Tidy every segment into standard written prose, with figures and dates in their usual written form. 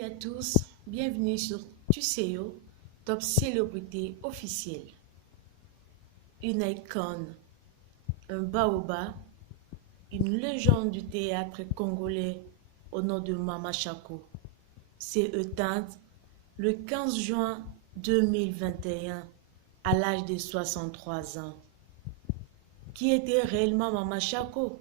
Salut à tous, bienvenue sur Tuceo, Top Célébrité officielle. Une icône, un baobab, une légende du théâtre congolais au nom de Mama Chako. C'est éteinte le 15 juin 2021 à l'âge de 63 ans. Qui était réellement Mama Chako?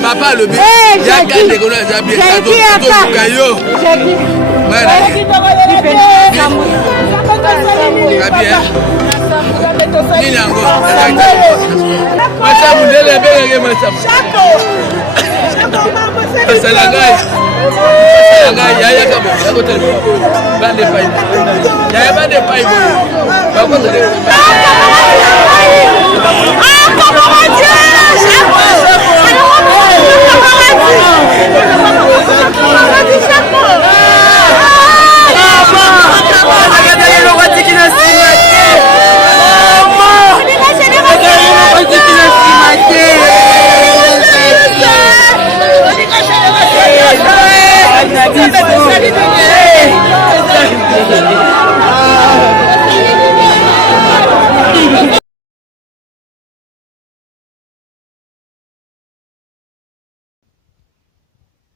Papa le bien.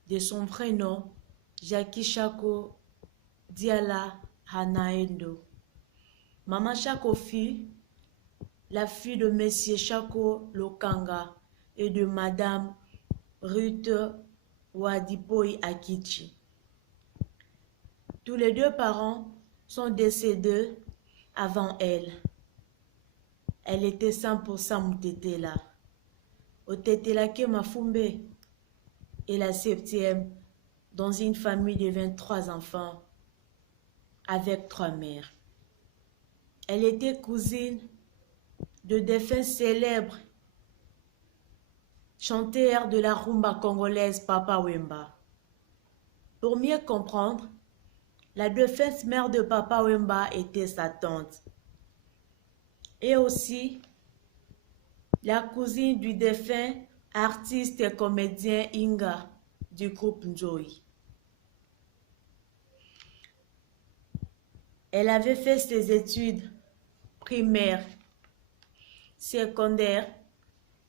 De son vrai nom, Jackie Chako Diala Hanaendo. Mama Chako fut la fille de Monsieur Chako Lokanga et de Madame Ruth Wadipoi Akichi. Tous les deux parents sont décédés avant elle. Elle était 100% Mutetela. Otetela ke Mafumbe est la 7e dans une famille de 23 enfants avec 3 mères. Elle était cousine de défunts célèbres chanteurs de la rumba congolaise Papa Wemba. Pour mieux comprendre, la défunte mère de Papa Wemba était sa tante. Et aussi la cousine du défunt artiste et comédien Inga du groupe Njoy. Elle avait fait ses études primaires, secondaires,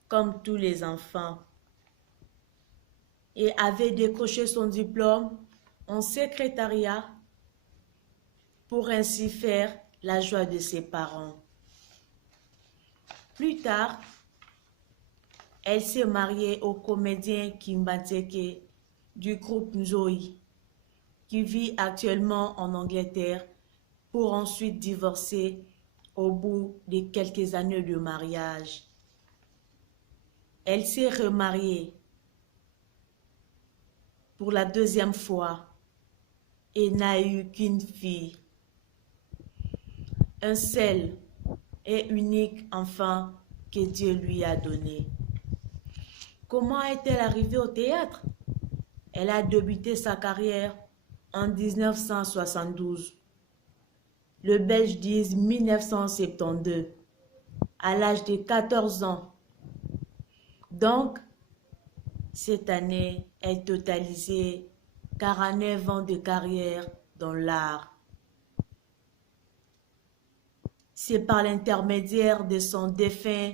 comme tous les enfants, et avait décroché son diplôme en secrétariat pour ainsi faire la joie de ses parents. Plus tard, elle s'est mariée au comédien Kimbateke du groupe Njoy, qui vit actuellement en Angleterre pour ensuite divorcer au bout de quelques années de mariage. Elle s'est remariée pour la 2e fois et n'a eu qu'une fille, un seul et unique enfant que Dieu lui a donné. Comment est-elle arrivée au théâtre? Elle a débuté sa carrière en 1972. Le Belge disent 1972, à l'âge de 14 ans. Donc, cette année, elle totalisait 49 ans de carrière dans l'art. C'est par l'intermédiaire de son défunt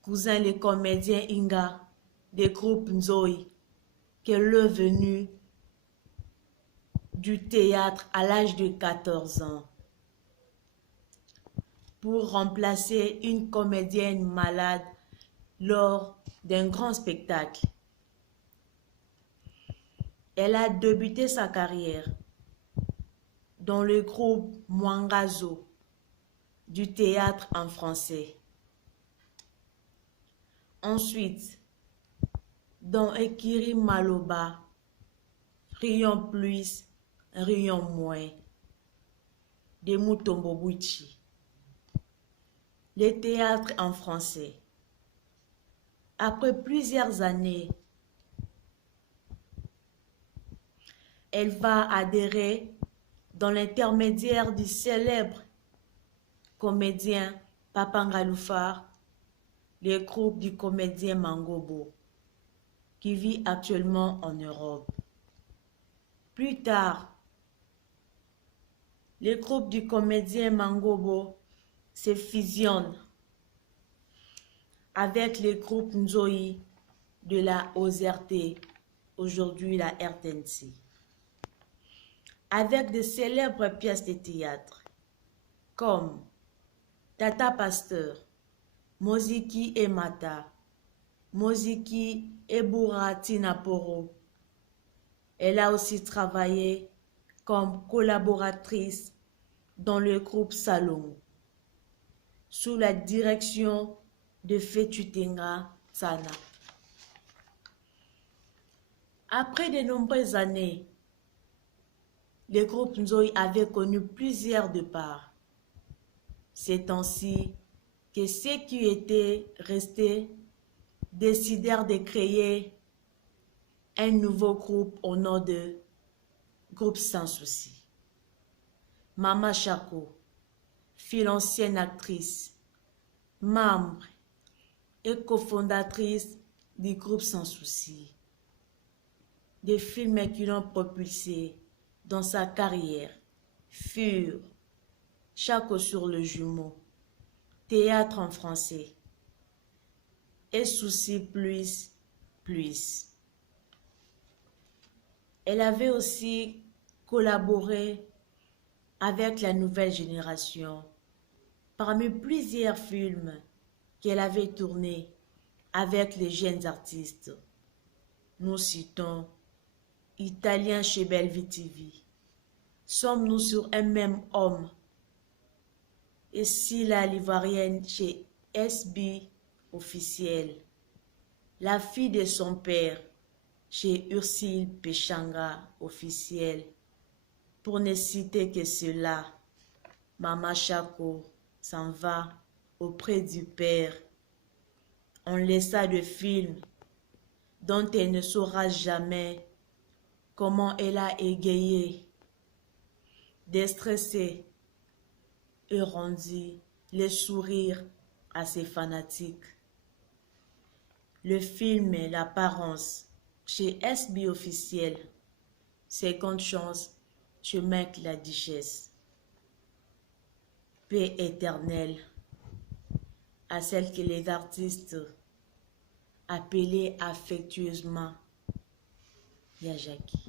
cousin le comédien Inga, des groupes Nzoï, qu'elle est venue du théâtre à l'âge de 14 ans pour remplacer une comédienne malade lors d'un grand spectacle. Elle a débuté sa carrière dans le groupe Mwangazo du théâtre en français. Ensuite, dans Ekiri Maloba, rions plus, rions moins, de Mutombo Bouchi. Le théâtre en français. Après plusieurs années, elle va adhérer dans l'intermédiaire du célèbre comédien Papangaloufar, le groupe du comédien Mangobo, qui vit actuellement en Europe. Plus tard, le groupe du comédien Mangobo se fusionne avec le groupe Nzoï de la OZRT, aujourd'hui la RTNC, avec de célèbres pièces de théâtre comme Tata Pasteur, Moziki et Mata, Moziki et Burati Naporo. Elle a aussi travaillé comme collaboratrice dans le groupe Salon, sous la direction de Fetutenga Tsana. Après de nombreuses années, le groupe Nzoï avait connu plusieurs départs. C'est ainsi que ceux qui étaient restés décidèrent de créer un nouveau groupe au nom de Groupe Sans Souci. Mama Chako, fille ancienne actrice, membre et cofondatrice du Groupe Sans Souci. Des films qui l'ont propulsé dans sa carrière furent Chako sur le jumeau, Théâtre en français et Souci plus. Elle avait aussi collaboré avec la nouvelle génération parmi plusieurs films qu'elle avait tournés avec les jeunes artistes. Nous citons Italien chez Bellevue TV, Sommes-nous sur un même homme, et Silla l'Ivoirienne chez SB officiel, La fille de son père chez Ursule Péchanga officiel, pour ne citer que cela. Mama Chako s'en va auprès du père. On laissa de films dont elle ne saura jamais comment elle a égayé, déstressé et rendu les sourires à ses fanatiques. Le film et l'apparence chez SB officiel, Seconde chance chez Mec la Duchesse. Paix éternelle à celle que les artistes appelaient affectueusement Yajaki.